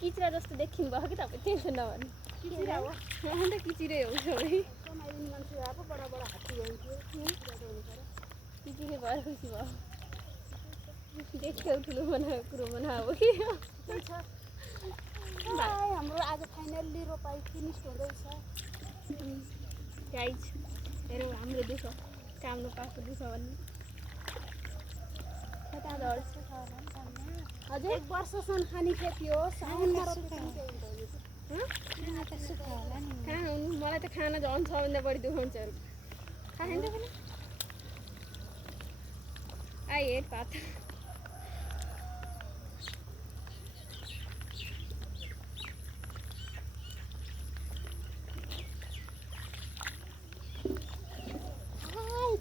किचिरा जस्तो देखिनु भयो कि तपाईँ त्यसो नभन्नु किचिरा हो अन्त किचिरै हो सबै कमाइदिने मान्छे आएको बडा हात्ती हुन्थ्यो किचिरै भएर खुसी भयो देख्यो ठुलो बनाएको कुरो बनाएको कि हाम्रो आज फाइनल्ली रोपाइ फिनिस हुँदैछ गाइज हेरौँ हाम्रो दुःख काम नपाएको दुःख भन्ने हजुर 1 वर्षसम्म खाने खेती हो साउनमा कहाँ हुनु मलाई त खाना झन् सबभन्दा बढी दुःख हुन्छ खान्छ पनि आई हेट भात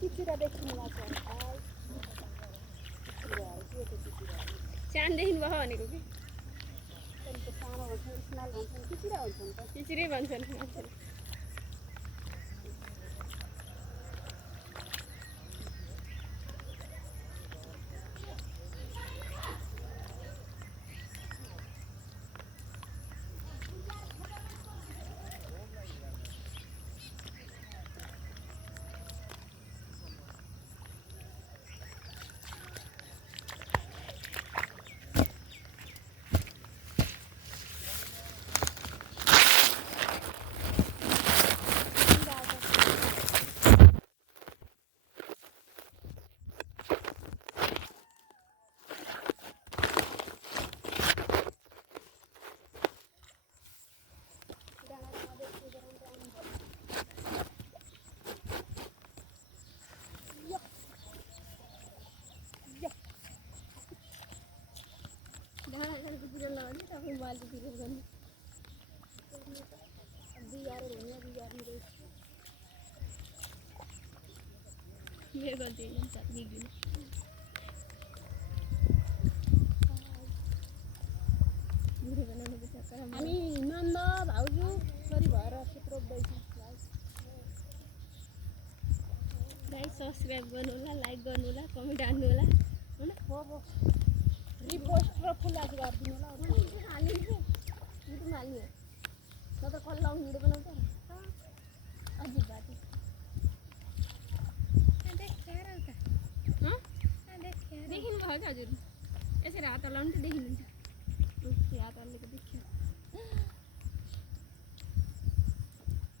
किचिरा देखिनु भएको सानोदेखि भयो भनेको कि सानो हुन्छ स्मेल भन्छन् किचिरा हुन्छ नि त किचिरै भन्छन् मान्छेले मेरो गल्ती हुन्छ बिग्रिनु हामी नन्द भाउजू छोरी भएर सुप रोप्दैछौँ गाइस सब्सक्राइब गर्नु होला लाइक गर्नु होला कमेन्ट हान्नु होला हैन हो रिपोस्ट र फुलाज गरिदिनु होला युट्युबमा हाल्नु नत्र कल लाउनु भिडियो बनाउँछ अजिब बाटो देखिनु भयो क्या हजुर यसरी हात हल्लाउनु त देखिनुहुन्छ हात हल्लेको देखियो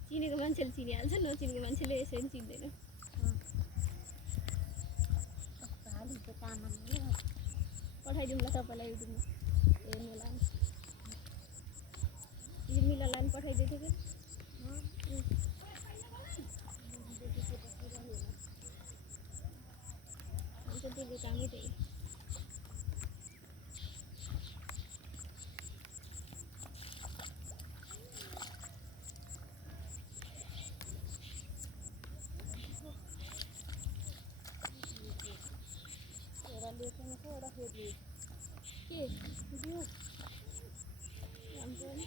चिनेको मान्छेले चिनिहाल्छ नचिनेको मान्छेले यसरी चिन्दैन पठाइदिउँ ल तपाईँलाई युट्युबमा हेर्नु होला नि मिलालाई पनि पठाइदिएको थियो अन्त त्यसको कामै त्यही एउटा फेरि के बिउ राम्रो नि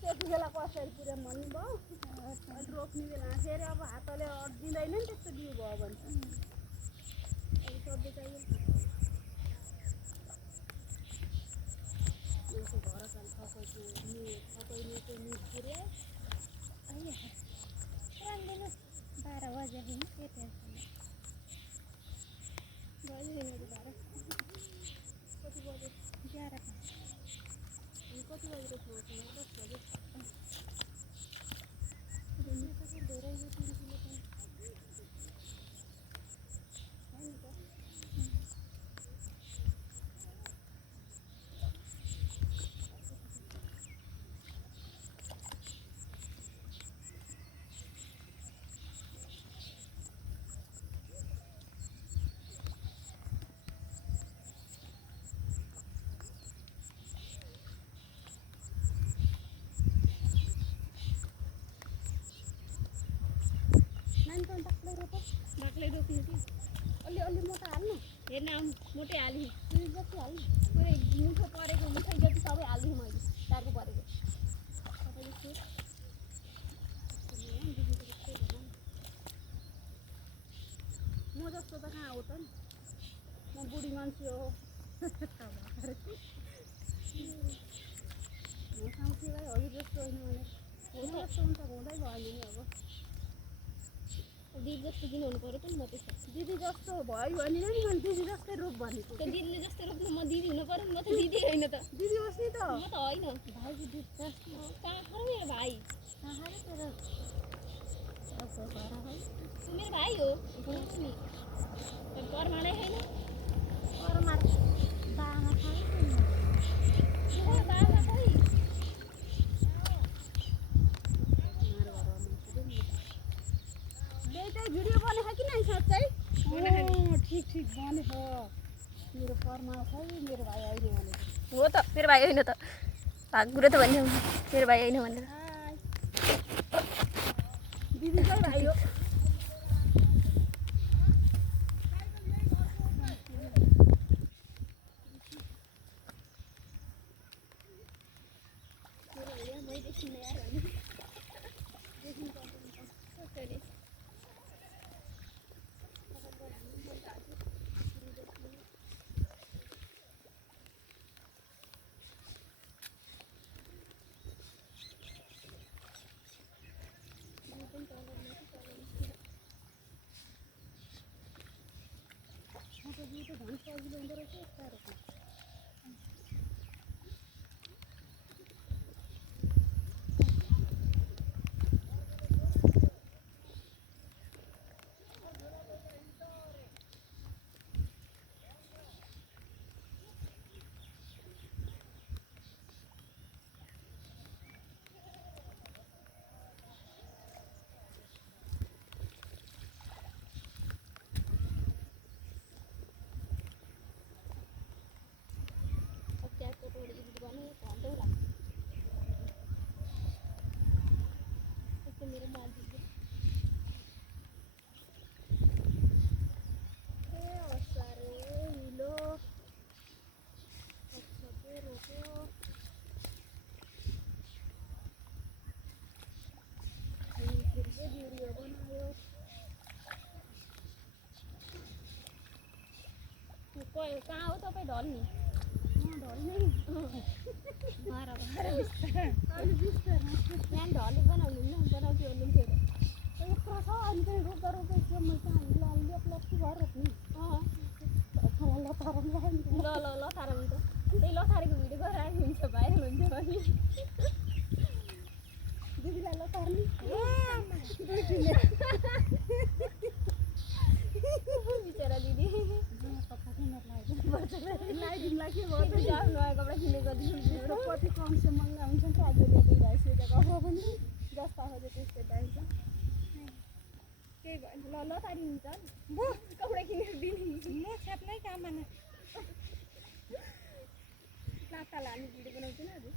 त्यति बेला कसरी पुऱ्याउनु भन्नुभयो रोप्ने बेला फेरि अब हातले अड्दिँदैन नि त्यस्तो बिउ भयो भने अब सब्जी चाहियो घर चाहिँ थपैले चाहिँ मिट पुऱ्यायो 12 बजेदेखि के टेन्सन बजेदेखि 12 कति बजे 11 कति बजे रोप्नु 10 बजे धेरै यो 3 किलो बाक्लै रोप्नु कि अलि मोटा हाल्नु हेर्न मोटै हाल्नु जति हाल्नु पुरै मुठो परेको मुठै जति सबै हाल्नु मैले ताको परेको बुढी मान्छे हो साउसीलाई हजुर जस्तो होइन भने हुन जस्तो हुन्छ हुँदै भएन नि अब दिदी जस्तो किन हुनु पऱ्यो त नि म त्यस्तो दिदी जस्तो भयो भने नि मैले दिदी जस्तै रूप भनेको त्यो दिदीले जस्तो रोप्नु म दिदी हुनु पऱ्यो नि म त दिदी होइन त दिदी होस् नि त म त होइन भाइको दिदी त कहाँ खा मेरो भाइ कहाँ र तेरो सबको घर है तँ मेरो भाइ हो नि परमाणै होइन परमा बामा खायो बाबा खोइ भिडियो बनेको कि नै साँच्चै ठिक ठिक बनेको मेरो परमा खै मेरो भाइ होइन भनेको हो त मेरो भाइ होइन त भाग कुरो त भन्ने मेरो भाइ होइन भनेर दिदीकै भाइ हो तो धान सजिलो हुँदो रहेछ साह्रो मेरो माल साह्रो हिलो रोप्यो भिडियो बनायो कहाँ हो तपाईँ ढल्ने ढल्ने बिहान ढले बनाउनु न बनाउँथ्यो हुनुहुन्थ्यो यत्रो छ अनि चाहिँ रोप्दा रोप्दै थियो मैले चाहिँ लेप्लेप्ची भएर रोप्ने ल थारौँ त त्यही लथारेको भिडियो गराएको हुन्छ भाइरल हुन्छ भने दिदीलाई लतार्ने बिचरा दिदी लगाइदिउँला के भयो नयाँ कपडा किनेको मेरो कति कम से महँगा हुन्छ नि त आज ल्याउँदै भइसक्यो कपडा पनि जस्ता खोजे त्यस्तै पाइन्छ केही भयो ल लतारी हुन्छ कपडा किनेर दिने म छ्याप्नै काम आना नाताल हामी भिडियो बनाउँछौँ हजुर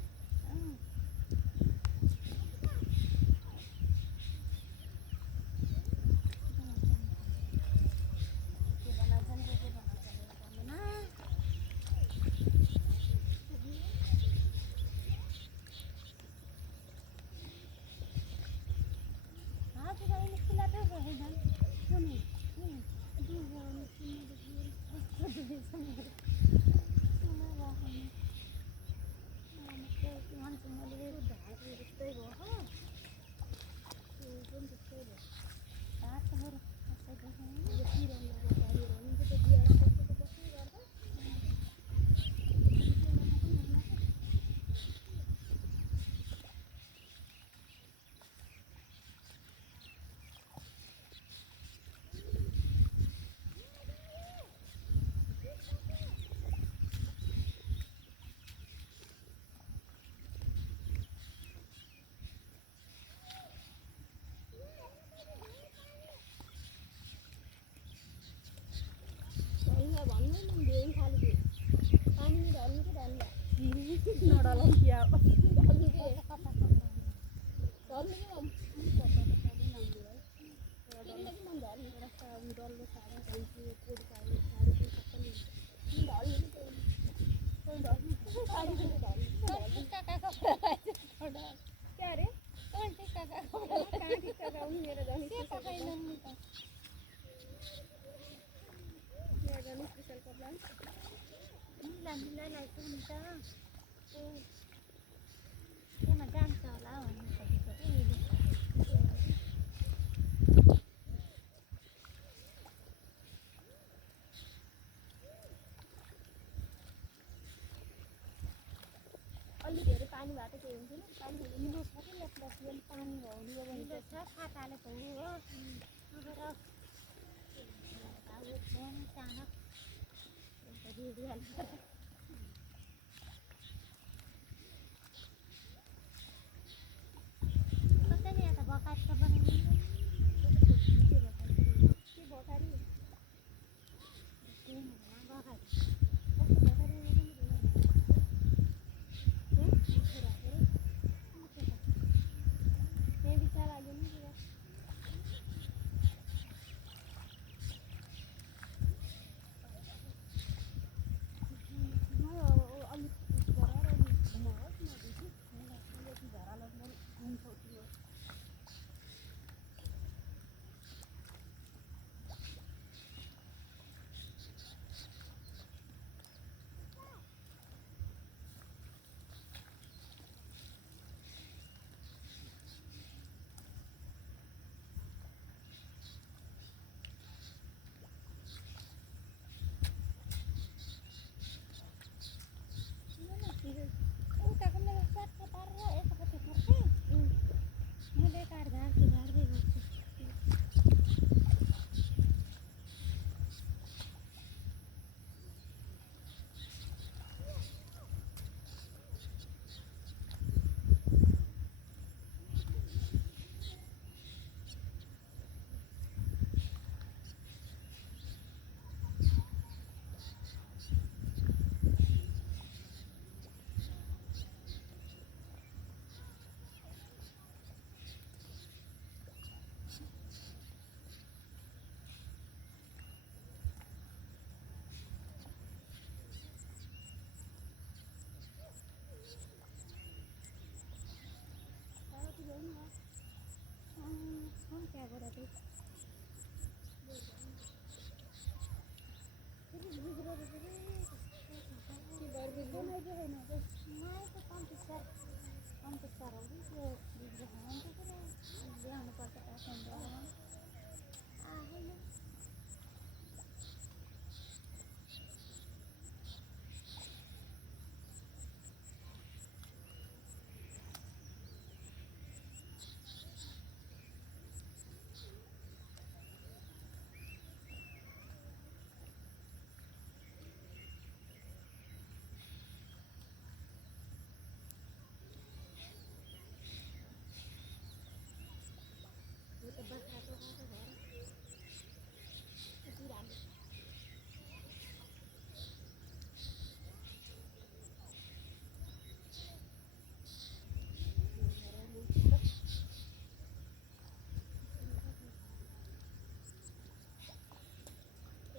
Organic special problem. हामीलाई हुन्छ त्यहाँ जान्छ होला भन्नु खोजेको कि अलि धेरै पानी भएको केही हुन्थेन पानी हिलो छ कि प्लस पानी हाउली भने छ खाताले हो हो नभएर अब फोन चाहना दिइहाल्छ कतै नि आता बकाट त बनाउनु के भकारी बकाट त्यही बित्था लाग्यो नि पुरा उताको मेरो चट्टा पारेर यतापट्टि फर्के मैले झार्दै गर्छु त्यहाँबाट चाहिँ माइको कम्पिस्टार आउँदै त्यो बिग्रो खान्छ पुरा ल्याउनुपर्छ आएन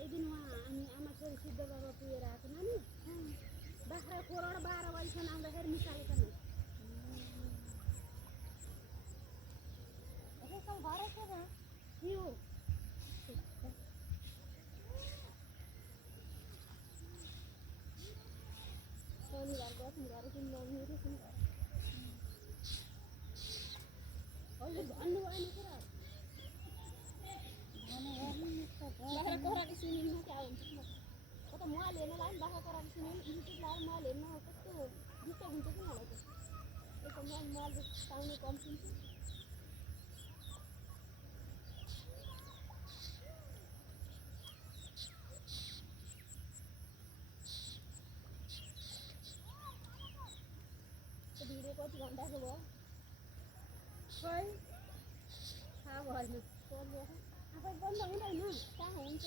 एकदिन उहाँ हामी आमा छोरी सिद्ध बाबा पुगेर आएको नानी बाख्रा खोरौड 12 बजीसम्म आउँदाखेरि निकालेको नि घरै छ त यो शनिबार बस्नु घर किन मेरो किन अहिले भन्नु भएन कुरा बाख्रा कोराको सुनिलमा क्या हुन्छ म त मल हेर्न लाग्यो बाख्रा कोराको सुनिल युट्युब लगाएर मल हेर्न कस्तो डिस्टर्ब हुन्छ कि मलाई त एक मल पाउनु कम सुन्छु भिडियो कति घन्टाको भयो खै थाहा भएन आफै बन्द हुँदैन कहाँ हुन्छ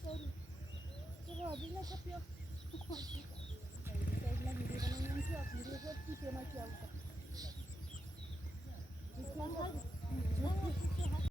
बिचारी के भयो बिना सकियो साइडमा भिडियो बनाउनु थियो भिडियो चाहिँ टिपेमा क्या आउँछ